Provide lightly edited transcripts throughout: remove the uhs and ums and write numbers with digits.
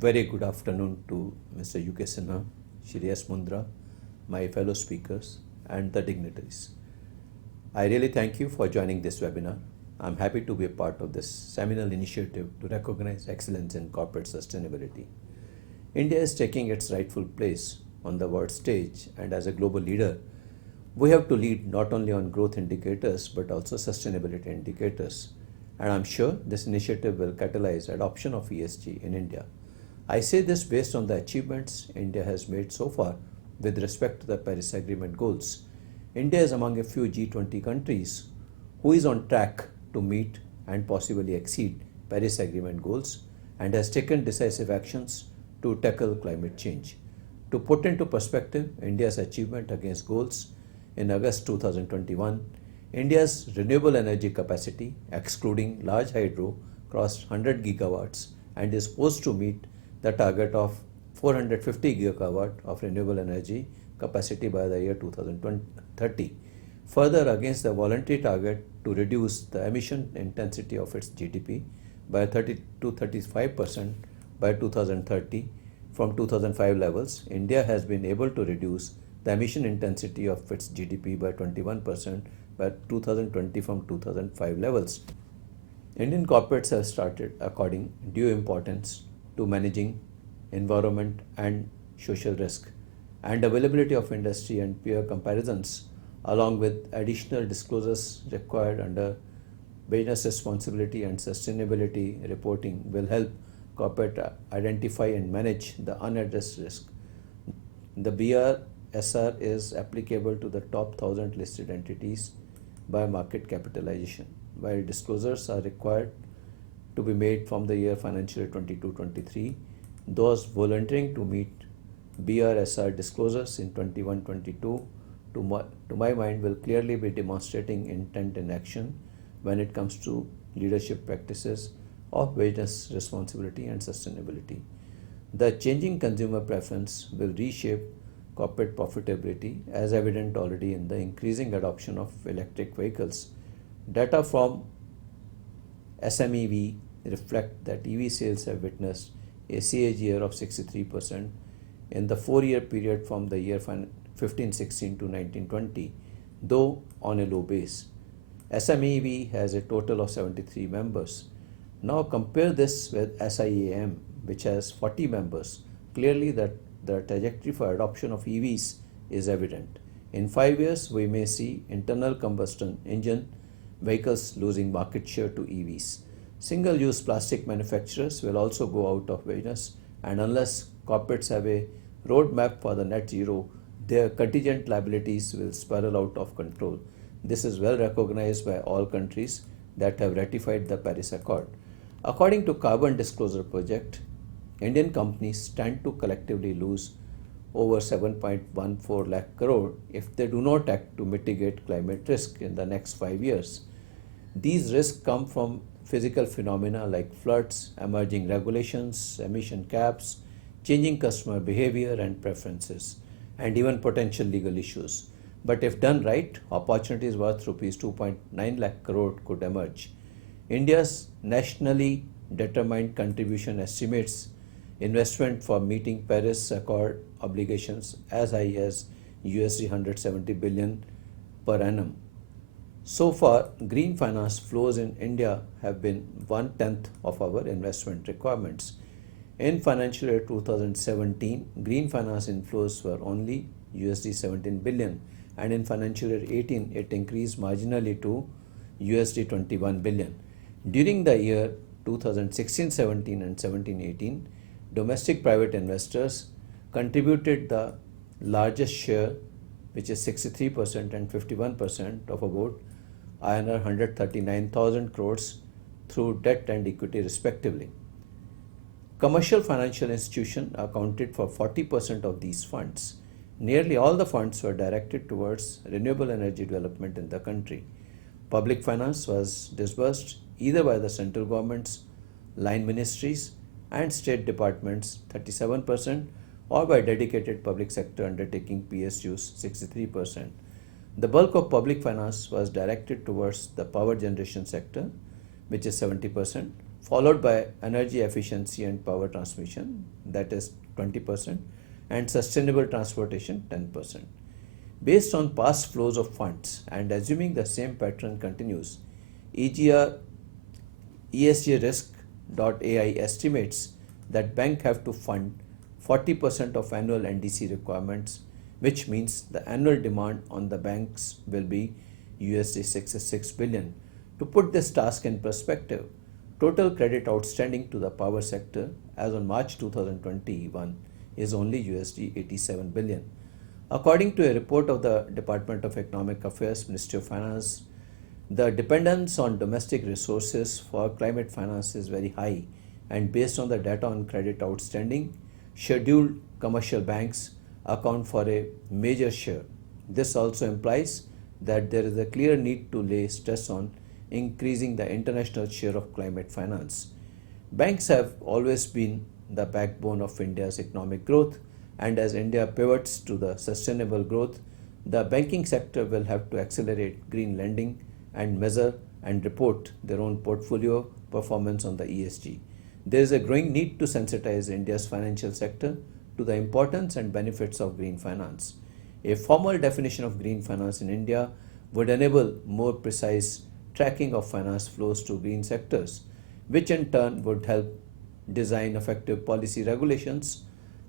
Very good afternoon to Mr. UK Sinha, Shri S. Mundra, my fellow speakers, and the dignitaries. I really thank you for joining this webinar. I'm happy to be a part of this seminal initiative to recognize excellence in corporate sustainability. India is taking its rightful place on the world stage, and as a global leader, we have to lead not only on growth indicators but also sustainability indicators. And I'm sure this initiative will catalyze adoption of ESG in India. I say this based on the achievements India has made so far with respect to the Paris Agreement goals. India is among a few G20 countries who is on track to meet and possibly exceed Paris Agreement goals and has taken decisive actions to tackle climate change. To put into perspective India's achievement against goals, in August 2021, India's renewable energy capacity, excluding large hydro, crossed 100 gigawatts and is poised to meet the target of 450 gigawatt of renewable energy capacity by the year 2030. Further, against the voluntary target to reduce the emission intensity of its GDP by 30 to 35% by 2030 from 2005 levels, India has been able to reduce the emission intensity of its GDP by 21% by 2020 from 2005 levels. Indian corporates have started according due importance to managing environment and social risk and availability of industry and peer comparisons along with additional disclosures required under business responsibility and sustainability reporting will help corporate identify and manage the unaddressed risk. The BRSR is applicable to the top 1,000 listed entities by market capitalization, while disclosures are required to be made from the year financial year 22-23. Those volunteering to meet BRSR disclosures in 21-22 to my mind will clearly be demonstrating intent in action when it comes to leadership practices of business responsibility and sustainability. The changing consumer preference will reshape corporate profitability as evident already in the increasing adoption of electric vehicles. Data from SMEV reflect that EV sales have witnessed a CAGR of 63% in the 4-year period from the year 15-16 to 19-20, though on a low base. SMEV has a total of 73 members. Now compare this with SIAM, which has 40 members. Clearly that the trajectory for adoption of EVs is evident. In 5 years, we may see internal combustion engine vehicles losing market share to EVs. Single-use plastic manufacturers will also go out of business, and unless corporates have a roadmap for the net zero, their contingent liabilities will spiral out of control. This is well recognized by all countries that have ratified the Paris Accord. According to Carbon Disclosure Project, Indian companies stand to collectively lose over 7.14 lakh crore if they do not act to mitigate climate risk in the next 5 years. These risks come from physical phenomena like floods, emerging regulations, emission caps, changing customer behavior and preferences, and even potential legal issues. But if done right, opportunities worth rupees 2.9 lakh crore could emerge. India's nationally determined contribution estimates investment for meeting Paris Accord obligations as high as $170 billion per annum. So far, green finance flows in India have been 1/10 of our investment requirements. In financial year 2017, green finance inflows were only $17 billion, and in financial year 18, it increased marginally to $21 billion. During the year 2016-17 and 17-18, domestic private investors contributed the largest share, which is 63% and 51% of about INR 139,000 crores through debt and equity respectively. Commercial financial institutions accounted for 40% of these funds. Nearly all the funds were directed towards renewable energy development in the country. Public finance was disbursed either by the central government's line ministries and state departments 37% or by dedicated public sector undertaking PSUs 63%. The bulk of public finance was directed towards the power generation sector, which is 70%, followed by energy efficiency and power transmission, that is 20%, and sustainable transportation, 10%. Based on past flows of funds and assuming the same pattern continues, EGR ESGRisk.ai estimates that banks have to fund 40% of annual NDC requirements, which means the annual demand on the banks will be USD 66 billion. To put this task in perspective, total credit outstanding to the power sector as on March 2021 is only USD 87 billion. According to a report of the Department of Economic Affairs, Ministry of Finance, the dependence on domestic resources for climate finance is very high, and based on the data on credit outstanding, scheduled commercial banks account for a major share. This also implies that there is a clear need to lay stress on increasing the international share of climate finance. Banks have always been the backbone of India's economic growth, and as India pivots to the sustainable growth, the banking sector will have to accelerate green lending and measure and report their own portfolio performance on the ESG. There is a growing need to sensitize India's financial sector to the importance and benefits of green finance. A formal definition of green finance in India would enable more precise tracking of finance flows to green sectors, which in turn would help design effective policy regulations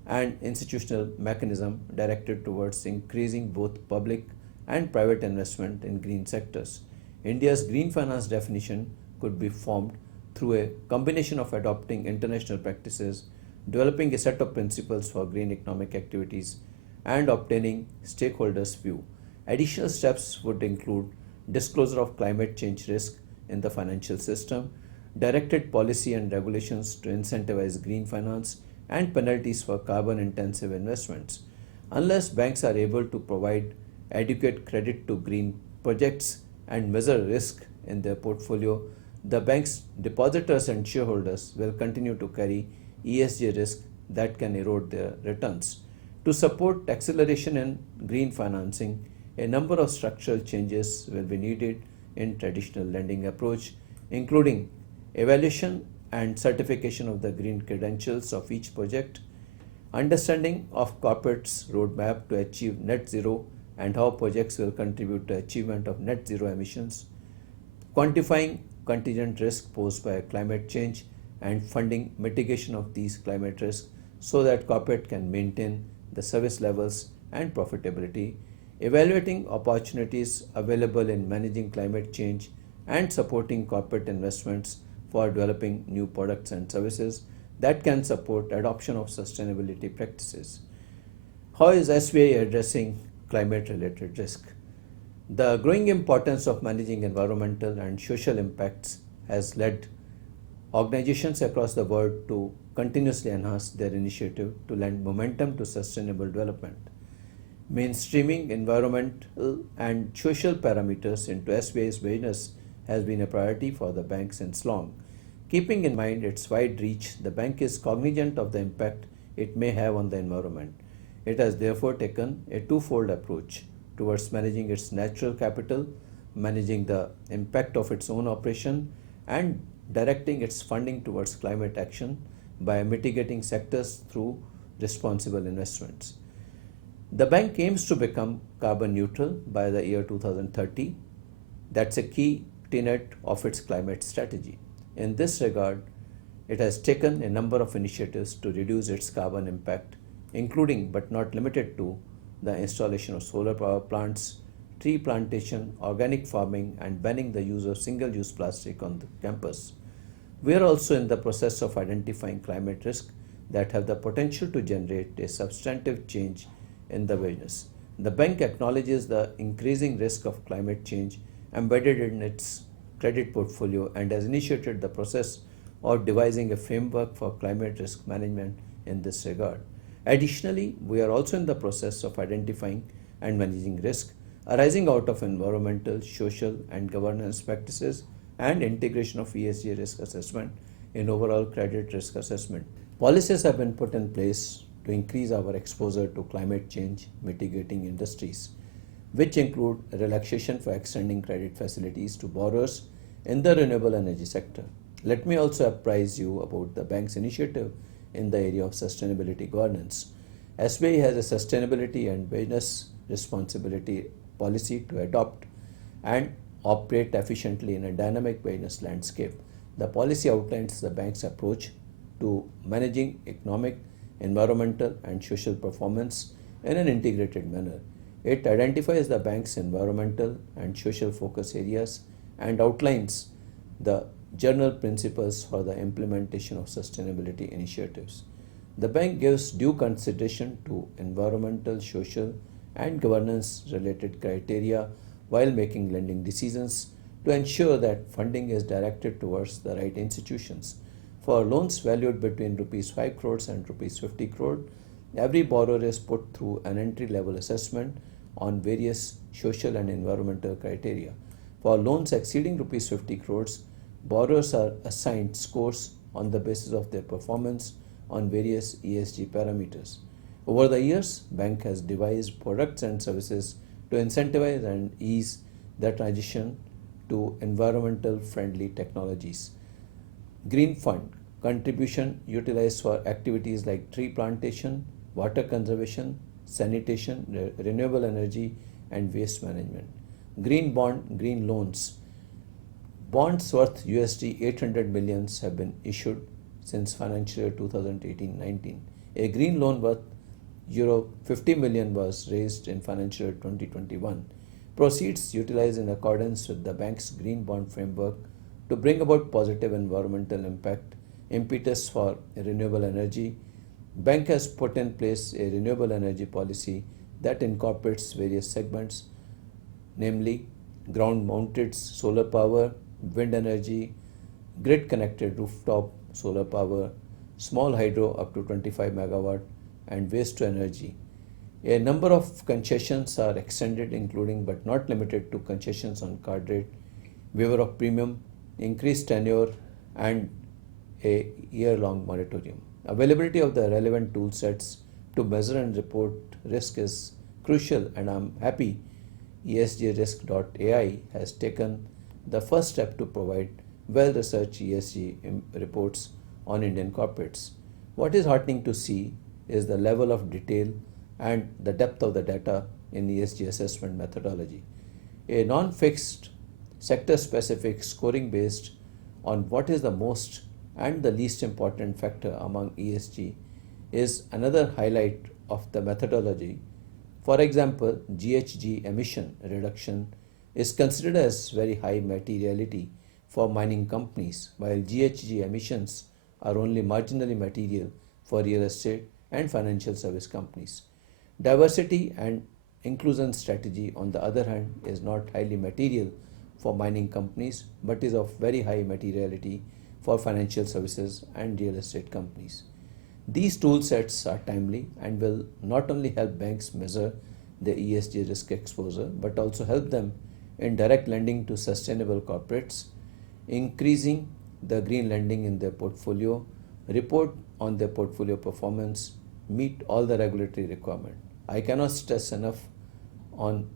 and institutional mechanism directed towards increasing both public and private investment in green sectors. India's green finance definition could be formed through a combination of adopting international practices, developing a set of principles for green economic activities, and obtaining stakeholders' view. Additional steps would include disclosure of climate change risk in the financial system, directed policy and regulations to incentivize green finance, and penalties for carbon intensive investments. Unless banks are able to provide adequate credit to green projects and measure risk in their portfolio, the bank's depositors and shareholders will continue to carry ESG risk that can erode their returns. To support acceleration in green financing, a number of structural changes will be needed in traditional lending approach, including evaluation and certification of the green credentials of each project, understanding of corporate's roadmap to achieve net zero and how projects will contribute to achievement of net zero emissions, quantifying contingent risk posed by climate change and funding mitigation of these climate risks so that corporate can maintain the service levels and profitability, evaluating opportunities available in managing climate change and supporting corporate investments for developing new products and services that can support adoption of sustainability practices. How is SBI addressing climate related risk? The growing importance of managing environmental and social impacts has led organizations across the world to continuously enhance their initiative to lend momentum to sustainable development. Mainstreaming environmental and social parameters into SBI's business has been a priority for the bank since long. Keeping in mind its wide reach, the bank is cognizant of the impact it may have on the environment. It has therefore taken a twofold approach towards managing its natural capital, managing the impact of its own operation, and directing its funding towards climate action by mitigating sectors through responsible investments. The bank aims to become carbon neutral by the year 2030. That's a key tenet of its climate strategy. In this regard, it has taken a number of initiatives to reduce its carbon impact, including but not limited to the installation of solar power plants, tree plantation, organic farming, and banning the use of single-use plastic on the campus. We are also in the process of identifying climate risks that have the potential to generate a substantive change in the business. The bank acknowledges the increasing risk of climate change embedded in its credit portfolio and has initiated the process of devising a framework for climate risk management in this regard. Additionally, we are also in the process of identifying and managing risk arising out of environmental, social, and governance practices and integration of ESG risk assessment in overall credit risk assessment. Policies have been put in place to increase our exposure to climate change mitigating industries, which include relaxation for extending credit facilities to borrowers in the renewable energy sector. Let me also apprise you about the bank's initiative in the area of sustainability governance. SBI has a sustainability and business responsibility policy to adopt and operate efficiently in a dynamic business landscape. The policy outlines the bank's approach to managing economic, environmental, and social performance in an integrated manner. It identifies the bank's environmental and social focus areas and outlines the general principles for the implementation of sustainability initiatives. The bank gives due consideration to environmental, social, and governance related criteria while making lending decisions to ensure that funding is directed towards the right institutions. For loans valued between rupees 5 crores and rupees 50 crore, every borrower is put through an entry level assessment on various social and environmental criteria. For loans exceeding rupees 50 crores, borrowers are assigned scores on the basis of their performance on various ESG parameters. Over the years, bank has devised products and services to incentivize and ease the transition to environmental friendly technologies. Green Fund contribution utilized for activities like tree plantation, water conservation, sanitation, renewable energy, and waste management. Green Bond, Green Loans. Bonds worth USD 800 millions have been issued since financial year 2018-19. A green loan worth Euro 50 million was raised in financial year 2021. Proceeds utilized in accordance with the bank's green bond framework to bring about positive environmental impact, impetus for renewable energy. Bank has put in place a renewable energy policy that incorporates various segments, namely ground mounted solar power, wind energy, grid connected rooftop solar power, small hydro up to 25 megawatt, and waste to energy. A number of concessions are extended, including but not limited to concessions on card rate, waiver of premium, increased tenure, and a year-long moratorium. Availability of the relevant tool sets to measure and report risk is crucial, and I'm happy ESGrisk.ai has taken the first step to provide well-researched ESG reports on Indian corporates. What is heartening to see is the level of detail and the depth of the data in ESG assessment methodology. A non-fixed, sector-specific scoring based on what is the most and the least important factor among ESG is another highlight of the methodology. For example, GHG emission reduction is considered as very high materiality for mining companies, while GHG emissions are only marginally material for real estate and financial service companies. Diversity and inclusion strategy, on the other hand, is not highly material for mining companies but is of very high materiality for financial services and real estate companies. These tool sets are timely and will not only help banks measure their ESG risk exposure but also help them in direct lending to sustainable corporates, increasing the green lending in their portfolio, report on their portfolio performance, meet all the regulatory requirements. I cannot stress enough on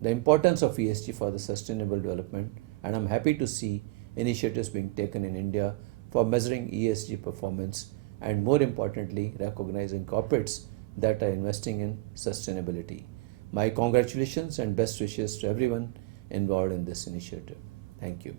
the importance of ESG for the sustainable development, and I'm happy to see initiatives being taken in India for measuring ESG performance and, more importantly, recognizing corporates that are investing in sustainability. My congratulations and best wishes to everyone involved in this initiative. Thank you.